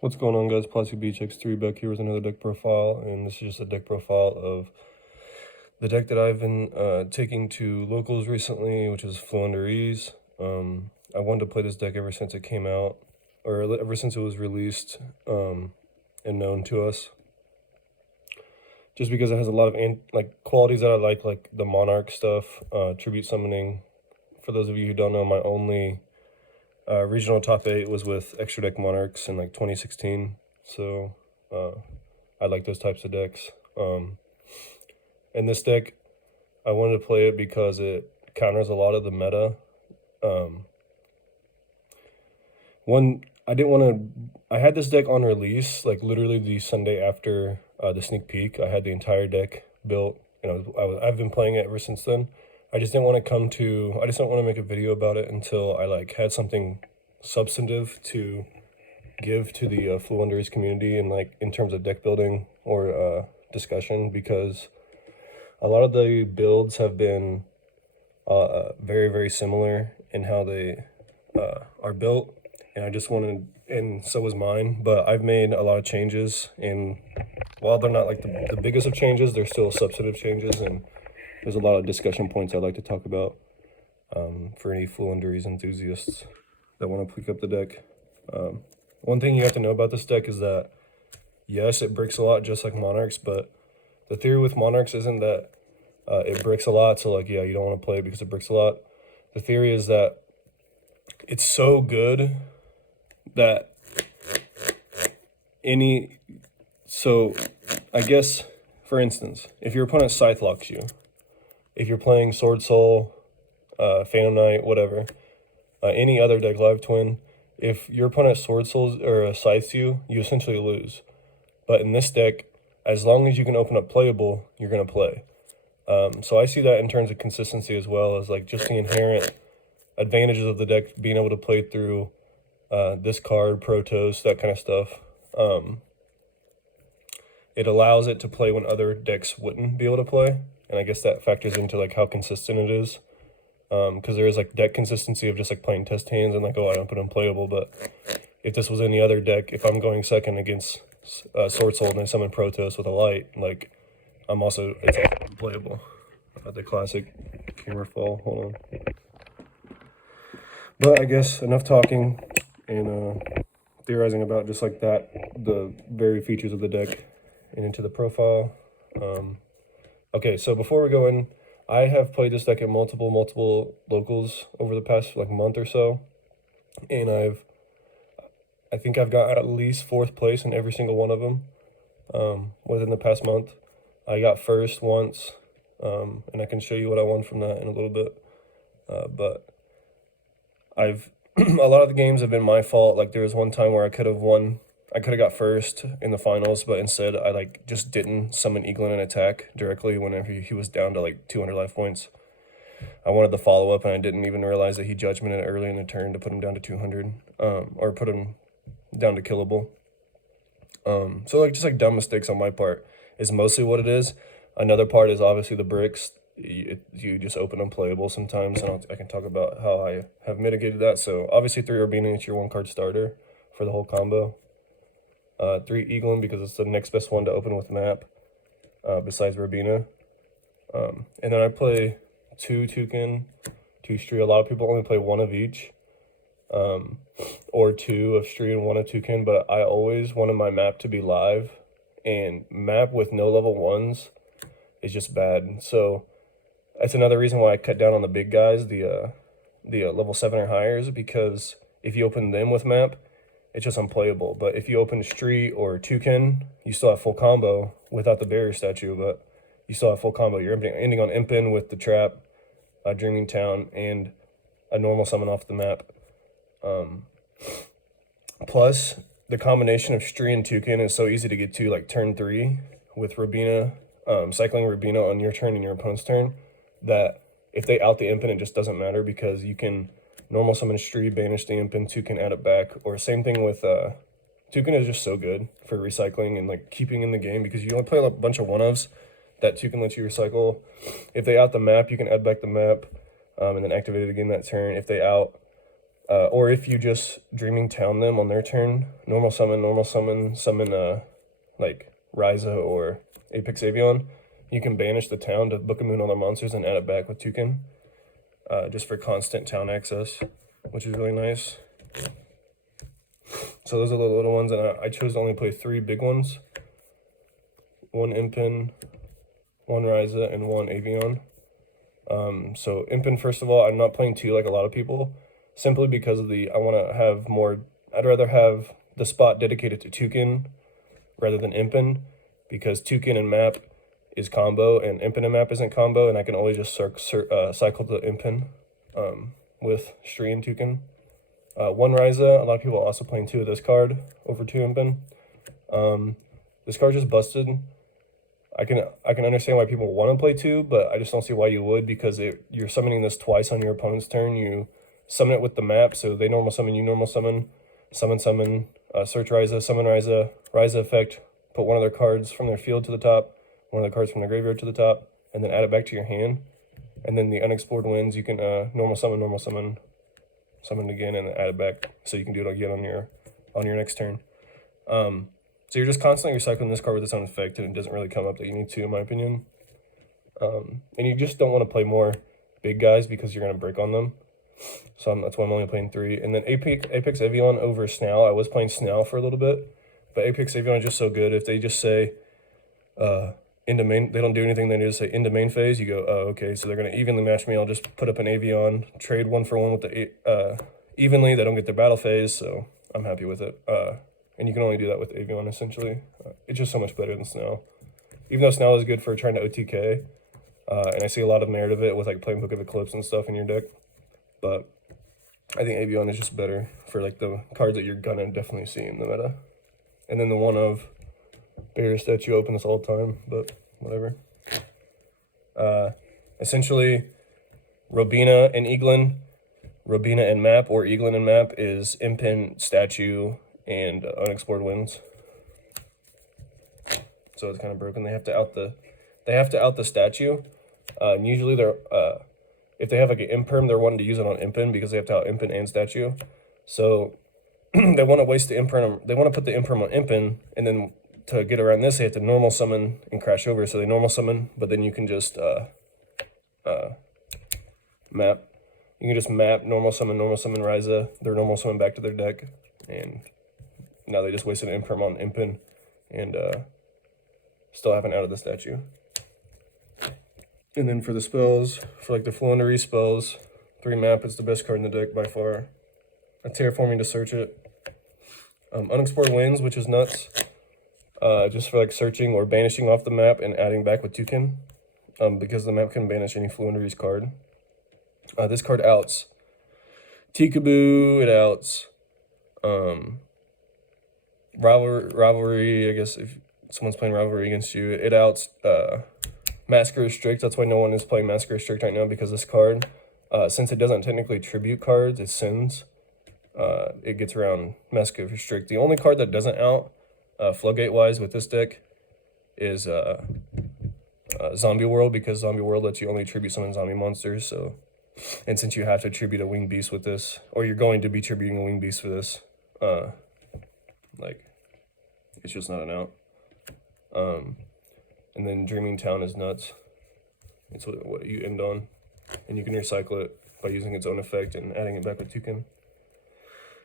What's going on, guys? Plastic Beach X3 back here with another deck profile, and this is just a deck profile of the deck that I've been taking to locals recently, which is Floowandereeze. I wanted to play this deck ever since it came out, or ever since it was released and known to us. Just because it has a lot of qualities that I like the Monarch stuff, tribute summoning. For those of you who don't know, my only regional top 8 was with Extra Deck Monarchs in like 2016, so I like those types of decks. And this deck, I wanted to play it because it counters a lot of the meta. I had this deck on release, like literally the Sunday after the sneak peek. I had the entire deck built, and I've been playing it ever since then. I just didn't want to make a video about it until I had something substantive to give to the Floowandereeze community, and in terms of deck building or discussion, because a lot of the builds have been very, very similar in how they are built, and I just wanted, and so was mine, but I've made a lot of changes, and while they're not the biggest of changes, they're still substantive changes, and there's a lot of discussion points I'd like to talk about for any Floowandereeze enthusiasts that want to pick up the deck. One thing you have to know about this deck is that, yes, it bricks a lot just like Monarchs, but the theory with Monarchs isn't that it bricks a lot, so yeah, you don't want to play it because it bricks a lot. The theory is that it's so good that I guess, for instance, if your opponent Scythe locks you, if you're playing Sword Soul, Phantom Knight, whatever, any other deck, Live Twin, if your opponent Sword Souls or Scythes you, you essentially lose. But in this deck, as long as you can open up playable, you're going to play. So I see that in terms of consistency as well as just the inherent advantages of the deck, being able to play through discard, Protos, that kind of stuff. It allows it to play when other decks wouldn't be able to play, and I guess that factors into how consistent it is. Because there is deck consistency of just playing test hands and oh, I don't put unplayable. But if this was any other deck, if I'm going second against Sword Soul and I summon Protoss with a light, it's also playable. The classic camera fall. Hold on. But I guess enough talking and theorizing about just the very features of the deck and into the profile. Okay, so before we go in, I have played this deck at multiple locals over the past month or so, and I think I've got at least 4th place in every single one of them within the past month. I got first once, and I can show you what I won from that in a little bit. But a lot of the games have been my fault. There was one time where I could have got first in the finals, but instead I just didn't summon Eaglin and attack directly whenever he was down to 200 life points. I wanted the follow-up, and I didn't even realize that he judgmented early in the turn to put him down to 200, or put him down to killable. So just dumb mistakes on my part is mostly what it is. Another part is obviously the bricks. You just open unplayable sometimes, and I can talk about how I have mitigated that. So obviously 3 Urbina is your 1-card starter for the whole combo. 3 Eaglin because it's the next best one to open with map, besides Urbina. And then I play 2 Toucan, 2 Stree. A lot of people only play 1 of each, or 2 of Stree and 1 of Toucan, but I always wanted my map to be live, and map with no level 1s is just bad. So that's another reason why I cut down on the big guys, the level 7 or higher, because if you open them with map, it's just unplayable. But if you open Stree or Toucan, you still have full combo without the barrier statue, but you still have full combo. You're ending on Impin with the trap, Dreaming Town, and a normal summon off the map. Plus, the combination of Stree and Toucan is so easy to get to turn 3 with Rabina, cycling Rabina on your turn and your opponent's turn, that if they out the Impin, it just doesn't matter, because you can normal summon Stree, banish the Impin, Toucan add it back, or same thing with Toucan is just so good for recycling and keeping in the game, because you only play a bunch of 1-ofs that Toucan lets you recycle. If they out the map, you can add back the map, and then activate it again that turn. If they out Or if you just Dreaming Town them on their turn, normal summon, like Ryza or Apex Avion, you can banish the town to book a moon on their monsters and add it back with Toucan, just for constant town access, which is really nice. So those are the little ones, and I chose to only play 3 big ones. 1 Impin, 1 Ryza, and 1 Avion. So Impin, first of all, I'm not playing 2 like a lot of people, simply because of I want to have more, I'd rather have the spot dedicated to Toucan rather than Impin, because Toucan and Map is combo, and Impin and Map isn't combo, and I can always just cycle the Impin with Stree and Toucan. 1 Ryza, a lot of people are also playing 2 of this card over 2 Impin. This card just busted. I can understand why people want to play 2, but I just don't see why you would, because you're summoning this twice on your opponent's turn. You summon it with the map, so they normal summon, you normal summon, search Ryza, summon Ryza, Ryza effect, put one of their cards from their field to the top, one of the cards from the graveyard to the top, and then add it back to your hand. And then the unexplored wins, you can normal summon it again, and then add it back, so you can do it again on your next turn. So you're just constantly recycling this card with its own effect, and it doesn't really come up that you need to, in my opinion. And you just don't want to play more big guys because you're going to break on them. So that's why I'm only playing 3. And then Apex Avion over Snell. I was playing Snell for a little bit, but Apex Avion is just so good. If they just say into main, they don't do anything, they just say into main phase, you go, oh, okay, so they're going to evenly match me. I'll just put up an Avion, trade 1 for 1 with the evenly. They don't get their battle phase, so I'm happy with it. And you can only do that with Avion, essentially. It's just so much better than Snell. Even though Snell is good for trying to OTK, and I see a lot of merit of it with like playing Book of Eclipse and stuff in your deck. But I think Avion is just better for like the cards that you're gonna definitely see in the meta. And then the one of Barrier Statue open this all the time, but whatever. Essentially, Robina and Eaglin, Robina and Map, or Eaglin and Map is Impin, Statue, and unexplored wins. So it's kind of broken. They have to out the statue. And usually they're if they have like an imperm, they're wanting to use it on Impin because they have to out Impin and statue. So they want to waste the imperm. They want to put the imperm on Impin, and then to get around this, they have to normal summon and crash over. So they normal summon, but then you can just map. You can just map normal summon Ryza. Their normal summon back to their deck, and now they just wasted an imperm on Impin, and still haven't out of the statue. And then for the spells, for like the Floowandereeze spells, 3 Map is the best card in the deck by far. A Terraforming to search it. Unexplored Winds, which is nuts. Just for like searching or banishing off the map and adding back with Toucan. Because the map can banish any Floowandereeze card. This card outs Tikaboo, it outs Rivalry, I guess if someone's playing Rivalry against you, it outs Massacre Restrict. That's why no one is playing Massacre Restrict right now, because this card, since it doesn't technically tribute cards, it sends. It gets around Massacre Restrict. The only card that doesn't out, Floodgate-wise, with this deck is Zombie World, because Zombie World lets you only tribute summon zombie monsters. So, and since you have to tribute a Winged Beast with this, or you're going to be tributing a Winged Beast for this, like, it's just not an out. And then Dreaming Town is nuts. It's what you end on. And you can recycle it by using its own effect and adding it back with Toucan.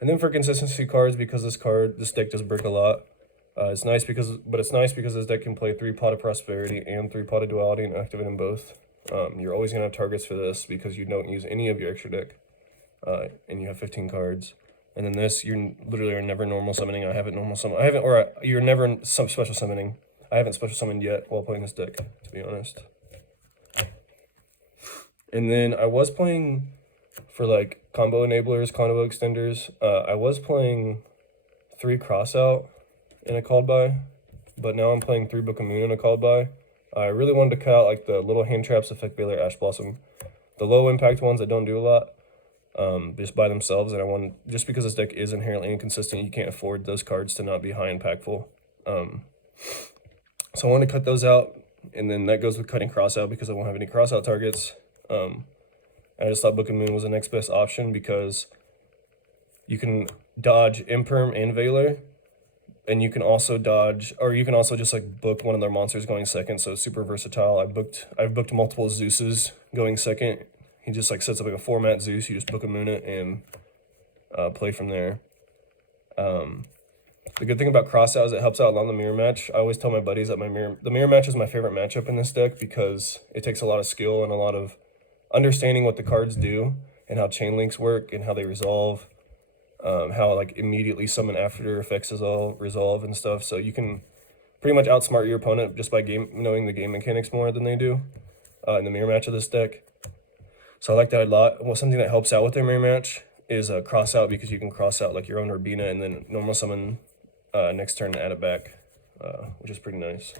And then for consistency cards, because this deck does break a lot. It's nice because this deck can play 3 Pot of Prosperity and 3 Pot of Duality and activate them both. You're always gonna have targets for this because you don't use any of your extra deck. And you have 15 cards. And then this, you literally are never normal summoning. You're never some special summoning. I haven't special summoned yet while playing this deck, to be honest. And then I was playing for like combo enablers, combo extenders. I was playing 3 Crossout in a called by, but now I'm playing 3 Book of Moon in a called by. I really wanted to cut out like the little hand traps, Effect Veiler, Ash Blossom, the low impact ones that don't do a lot. Just by themselves, and just because this deck is inherently inconsistent, you can't afford those cards to not be high impactful. So I want to cut those out, and then that goes with cutting Crossout because I won't have any Crossout targets. I just thought Book of Moon was the next best option because you can dodge Imperm and Veiler, and you can also dodge, or you can also just like book one of their monsters going second, so it's super versatile. I've booked multiple Zeuses going second. He just like sets up like a 4-mat Zeus, you just book a Moon it and play from there. The good thing about Crossout is it helps out a lot in the mirror match. I always tell my buddies that the mirror match is my favorite matchup in this deck because it takes a lot of skill and a lot of understanding what the cards do and how chain links work and how they resolve. How like immediately summon after effects resolve and stuff. So you can pretty much outsmart your opponent just by knowing the game mechanics more than they do in the mirror match of this deck. So I like that a lot. Well, something that helps out with their mirror match is cross out, because you can cross out like your own Urbina and then normal summon next turn and add it back, which is pretty nice.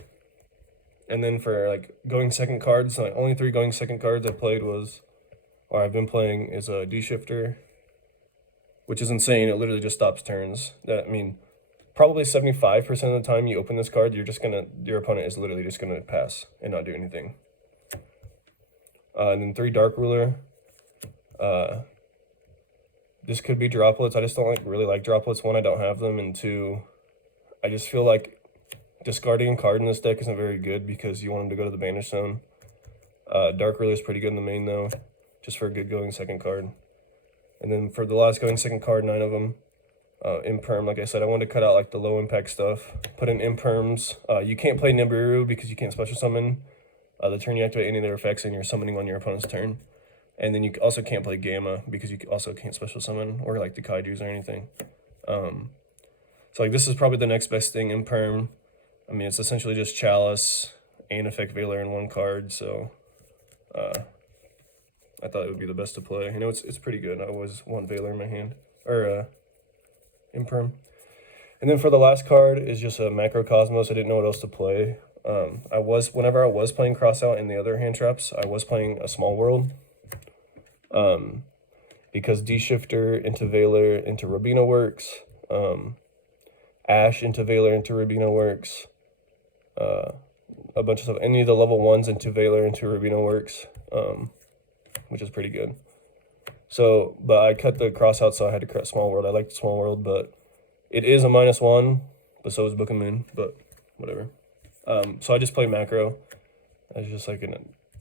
And then for like going second cards, like only 3 going second cards I've been playing is a D-Shifter, which is insane. It literally just stops turns. I mean, probably 75% of the time you open this card, your opponent is literally just gonna pass and not do anything. And then 3 Dark Ruler. This could be droplets. I just don't really like droplets. 1, I don't have them, and 2, I just feel like discarding a card in this deck isn't very good because you want them to go to the banish zone. Dark Ruler is pretty good in the main though, just for a good going second card. And then for the last going second card, 9 of them. Imperm, like I said, I wanted to cut out like the low impact stuff. Put in Imperms. You can't play Nibiru because you can't special summon the turn you activate any of their effects and you're summoning on your opponent's turn. And then you also can't play Gamma because you also can't special summon or like the Kaijus or anything. So like this is probably the next best thing, Imperm. I mean, it's essentially just Chalice and Effect Veiler in 1 card, so I thought it would be the best to play. You know, it's pretty good. I always want Veiler in my hand, or Imperm. And then for the last card is just a Macrocosmos. I didn't know what else to play. Whenever I was playing Crossout in the other hand traps, I was playing a Small World. Because D-Shifter into Veiler into Rubina works. Ash into Veiler into Rubina works. A bunch of stuff. Any of the level 1s into Veiler into Rubina works. Which is pretty good. So, but I cut the Crossout, so I had to cut Small World. I like the Small World, but it is a -1, but so is Book of Moon, but whatever. So I just play Macro as just like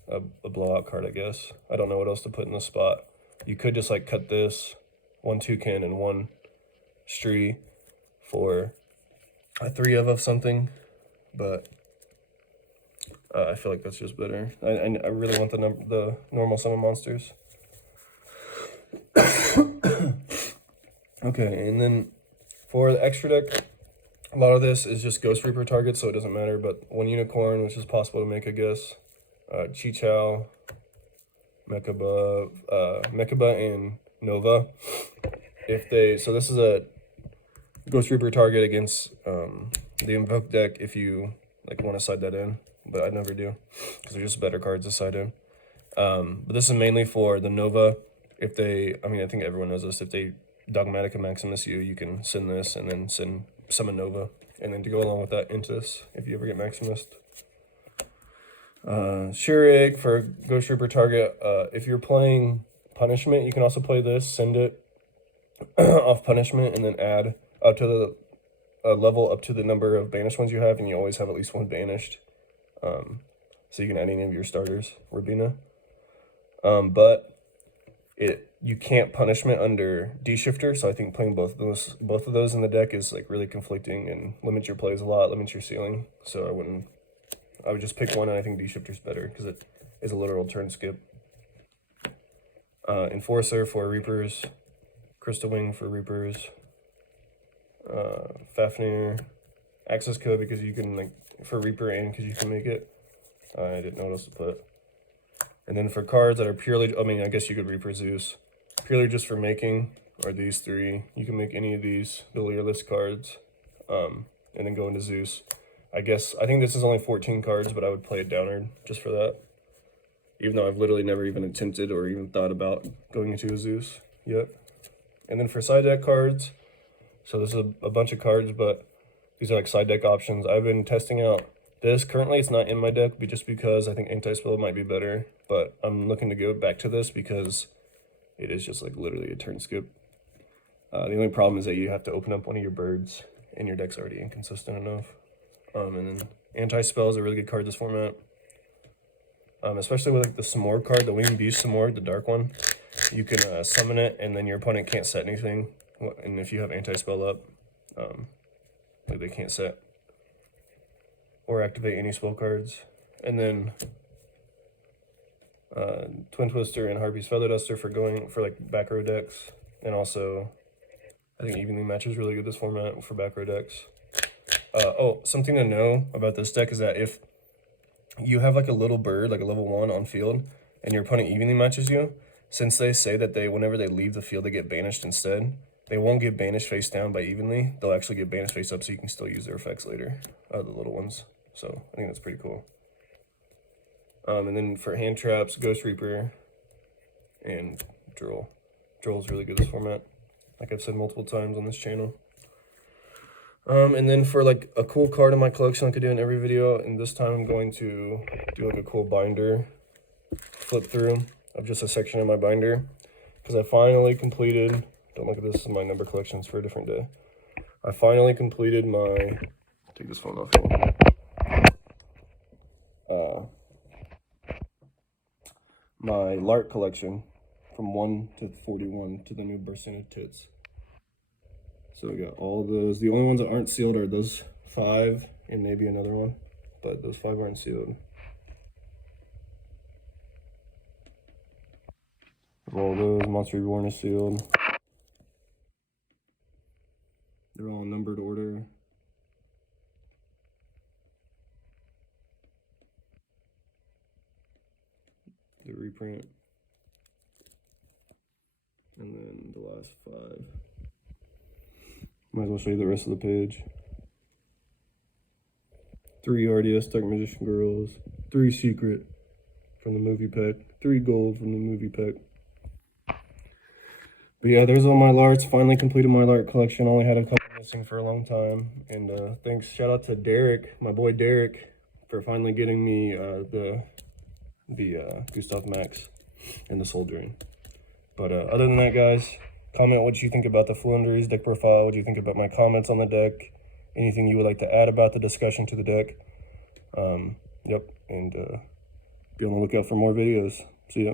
a blowout card, I guess. I don't know what else to put in this spot. You could just like cut this 1 Toucan and 1 Stree for a 3 of something, but I feel like that's just better. I really want the normal summon monsters. Okay, and then for the extra deck, a lot of this is just Ghost Reaper targets, so it doesn't matter, but 1 Unicorn, which is possible to make, I guess. Chichao, Mechaba, and Nova. So this is a Ghost Reaper target against the Invoke deck if you like want to side that in, but I never do because they're just better cards to side in. But this is mainly for the Nova. I think everyone knows this. If they Dogmatic and Maximus you can send this and then summon Nova, and then to go along with that, Intus if you ever get Maximus. Shurig for Ghost Reaper target. If you're playing Punishment, you can also play this, send it off Punishment, and then add up to the level up to the number of banished ones you have, and you always have at least 1 banished. So you can add any of your starters, Rubina. But you can't Punishment under D-Shifter, so I think playing both of those in the deck is like really conflicting and limits your plays a lot, limits your ceiling. So I would just pick one, and I think D-Shifter's better because it is a literal turn skip. Enforcer for Reapers, Crystal Wing for Reapers, Fafnir, Access Code because you can like for Reaper and because you can make it. I didn't know what else to put. And then for cards that are purely, I guess you could Reaper Zeus, purely just for making, are these 3. You can make any of these Delier list cards, and then go into Zeus. I think this is only 14 cards, but I would play it Downward just for that. Even though I've literally never even attempted or even thought about going into a Zeus yet. And then for side deck cards, so this is a bunch of cards, but these are like side deck options. I've been testing out this. Currently, it's not in my deck, but just because I think Anti-Spell might be better. But I'm looking to go back to this because it is just like literally a turn skip. The only problem is that you have to open up one of your birds, and your deck's already inconsistent enough. And then Anti-Spell is a really good card this format. Especially with like the S'more card, the Winged Beast S'more, the dark one. You can summon it, and then your opponent can't set anything. And if you have Anti-Spell up, like they can't set or activate any spell cards. And then Twin Twister and Harpy's Feather Duster for going for like back row decks. And also, I think Evenly Match is really good this format for back row decks. Oh, something to know about this deck is that if you have like a little bird, like a level 1 on field, and your opponent evenly matches you, since they say that whenever they leave the field, they get banished instead, they won't get banished face down by evenly. They'll actually get banished face up, so you can still use their effects later, the little ones. So I think that's pretty cool. And then for hand traps, Ghost Reaper and Droll. Droll's really good this format, like I've said multiple times on this channel. And then for like a cool card in my collection like I do in every video, and this time I'm going to do like a cool binder flip through of just a section of my binder, because I finally completed, don't look at this, is my number collections for a different day. I finally completed my, take this phone off here. My Lark collection from 1 to 41 to the new Bursting of Tits. So we got all those. The only ones that aren't sealed are those 5 and maybe another one, but those 5 aren't sealed. All those, Monster Reborn is sealed. They're all in numbered order. The reprint. And then the last 5. Might as well show you the rest of the page. 3 RDS Dark Magician Girls, 3 Secret from the movie pack, 3 Gold from the movie pack. But yeah, there's all my Larks. Finally completed my Lark collection. Only had a couple missing for a long time. And thanks, shout out to Derek, my boy Derek, for finally getting me the Gustav Max and the Soldering. But other than that, guys, comment what you think about the Floowandereeze deck profile. What do you think about my comments on the deck? Anything you would like to add about the discussion to the deck? Yep, and be on the lookout for more videos. See ya.